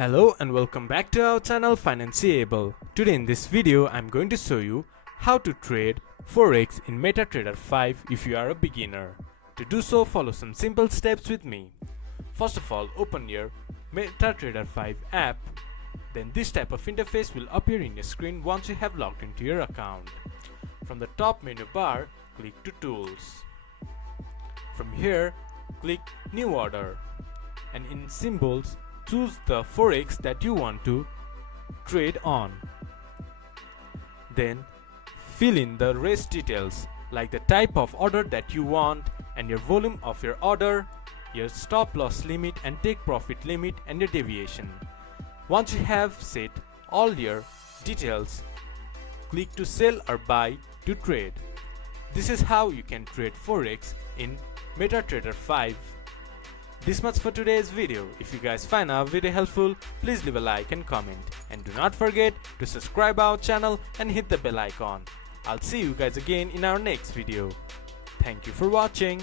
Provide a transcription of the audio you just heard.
Hello and welcome back to our channel Financeable. Today in this video I'm going to show you how to trade Forex in MetaTrader 5 if you are a beginner. To do so, follow some simple steps with me. First of all, open your MetaTrader 5 app. Then this type of interface will appear in your screen once you have logged into your account. From the top menu bar, click to Tools. From here, click New Order, and in Symbols, choose the Forex that you want to trade on. Then fill in the rest details like the type of order that you want and your volume of your order, your stop loss limit and take profit limit, and your deviation. Once you have set all your details, click to sell or buy to trade. This is how you can trade Forex in MetaTrader 5. This much for today's video. If you guys find our video helpful, please leave a like and comment, and do not forget to subscribe our channel and hit the bell icon. I'll see you guys again in our next video. Thank you for watching.